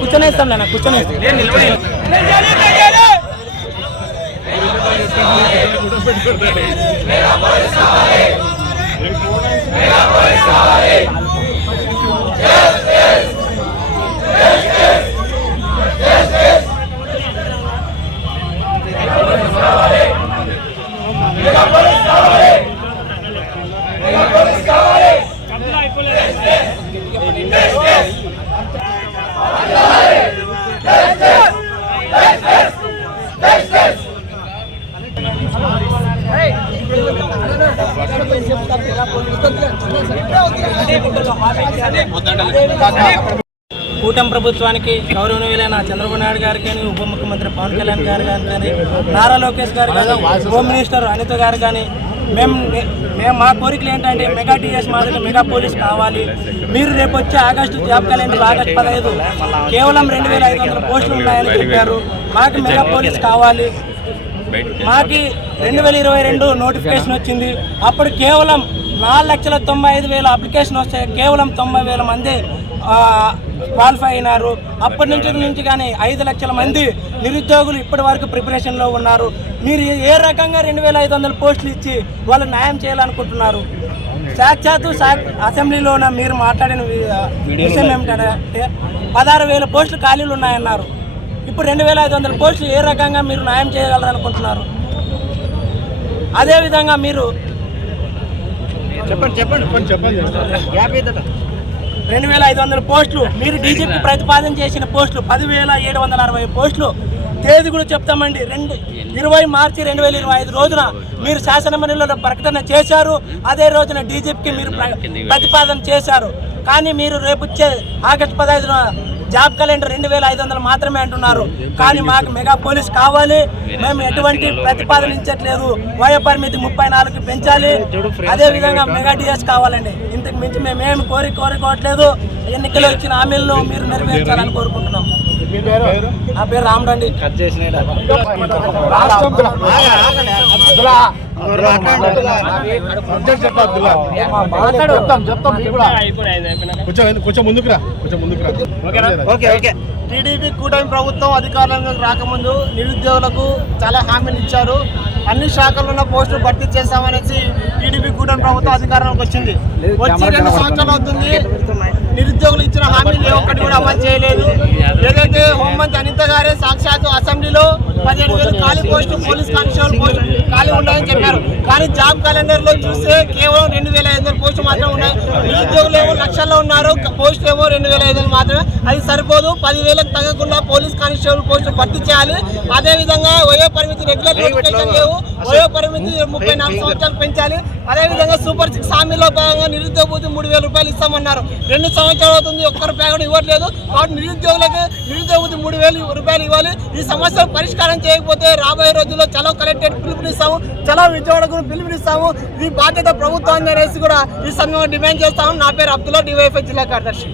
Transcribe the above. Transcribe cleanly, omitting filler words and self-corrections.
కూర్చొనేస్తాం నాన్న, కూర్చొనేస్తాం. కూటమి ప్రభుత్వానికి గౌరవనీయులైన చంద్రబాబు నాయుడు గారికి కానీ, ఉప ముఖ్యమంత్రి పవన్ కళ్యాణ్ గారు కానీ, నారా లోకేష్ గారు కానీ, హోమ్ మినిస్టర్ అనిత గారు కానీ, మేము మా కోరికలు ఏంటంటే మెగా టీఎస్ మాదిరి మెగా పోలీస్ కావాలి. మీరు రేపు వచ్చే ఆగస్టు జాబ్ క్యాలెండర్ ఆగస్టు 15 కేవలం 2500 పోస్టులు ఉన్నాయని చెప్పారు. మాకు మెగా పోలీస్ కావాలి. మాకి 2022 నోటిఫికేషన్ వచ్చింది. అప్పుడు కేవలం 4,95,000 అప్లికేషన్ వస్తే కేవలం 90,000 మంది క్వాలిఫై అయినారు. అప్పటి నుంచి కానీ 5 లక్షల మంది నిరుద్యోగులు ఇప్పటి వరకు ప్రిపరేషన్లో ఉన్నారు. మీరు ఏ రకంగా 2,500 పోస్టులు ఇచ్చి వాళ్ళు న్యాయం చేయాలనుకుంటున్నారు? సాక్షాత్తు అసెంబ్లీలోన మీరు మాట్లాడిన విషయం ఏమిటంటే 16,000 పోస్టులు ఖాళీలు ఉన్నాయన్నారు. ఇప్పుడు 2,500 పోస్టులు ఏ రకంగా మీరు న్యాయం చేయగలరు అనుకుంటున్నారు? అదేవిధంగా మీరు చెప్పండి 2,500 పోస్టులు మీరు డీజీపీ ప్రతిపాదన చేసిన పోస్టులు 10,760 పోస్టులు తేదీ కూడా చెప్తామండి. 20 మార్చి 2025 రోజున మీరు శాసనమండలిలో ప్రకటన చేశారు. అదే రోజున డీజీపీకి మీరు ప్రతిపాదన చేశారు. కానీ మీరు రేపు వచ్చే ఆగస్టు 15న జాబ్ క్యాలెండర్ 2,500 మాత్రమే అంటున్నారు. కానీ మాకు మెగా పోలీస్ కావాలి. మేము ఎటువంటి ప్రతిపాదనించట్లేదు. వయో పరిమితి 34కి పెంచాలి. అదేవిధంగా మెగా డిఎస్ కావాలండి. ఇంతకు మించి మేమేమి కోరుకోవట్లేదు. ఎన్నికల్లో ఇచ్చిన హామీలను మీరు నెరవేర్చాలని కోరుకుంటున్నాం. నా పేరు రాముడండి. టీడీపీ కూటమి ప్రభుత్వం అధికారంలోకి రాకముందు నిరుద్యోగులకు చాలా హామీలు ఇచ్చారు. అన్ని శాఖల్లో ఉన్న పోస్టులు భర్తీ చేస్తామనేసి టీడీపీ కూటమి ప్రభుత్వం అధికారంలోకి వచ్చింది. వచ్చి 2 సంవత్సరాలు అవుతుంది. నిరుద్యోగులు ఇచ్చిన హామీలు ఒక్కటి కూడా అమలు చేయలేదు. ఏదైతే హోంమంత్రి అనిత గారే సాక్షాత్తు అసెంబ్లీలో 17,000 ఖాళీ పోస్టు పోలీస్ కానిస్టేబుల్ పోస్టు ఖాళీ ఉన్నాయని చెప్పారు. కానీ జాబ్ క్యాలెండర్ లో చూస్తే కేవలం 2,500 పోస్టులు మాత్రమే ఉన్నాయి. నిరుద్యోగులు ఏమో లక్షల్లో ఉన్నారు, పోస్టులు ఏమో 2,500 మాత్రమే. అది సరిపోదు. 10,000కు తగ్గకుండా పోలీస్ కానిస్టేబుల్ పోస్టులు భర్తీ చేయాలి. అదేవిధంగా వయో పరిమితి రెగ్యులర్ నోటిఫికేషన్ లేవు. వయో పరిమితి 34 సంవత్సరాలు పెంచాలి. అదేవిధంగా సూపర్ 6 హామీలో భాగంగా నిరుద్యోగ భృతి 3,000 రూపాయలు ఇస్తామన్నారు. 2 సంవత్సరాలు అవుతుంది, ఒక్క రూపాయి కూడా ఇవ్వట్లేదు. కాబట్టి నిరుద్యోగులకు నిరుద్యోగ భృతి 3,000 రూపాయలు ఇవ్వాలి. ఈ సమస్యలు పరిష్కారం చేయకపోతే రాబోయే రోజుల్లో చలో కలెక్టరేట్ పిలుపునిస్తాము, చలో విజయవాడకు పిలుపునిస్తాము. ఈ బాధ్యత ప్రభుత్వాన్ని అనేసి కూడా ఈ సందర్భంగా డిమాండ్ చేస్తాము. నా పేరు అబ్దుల్లా, డివైఎఫ్ఐ జిల్లా కార్యదర్శి.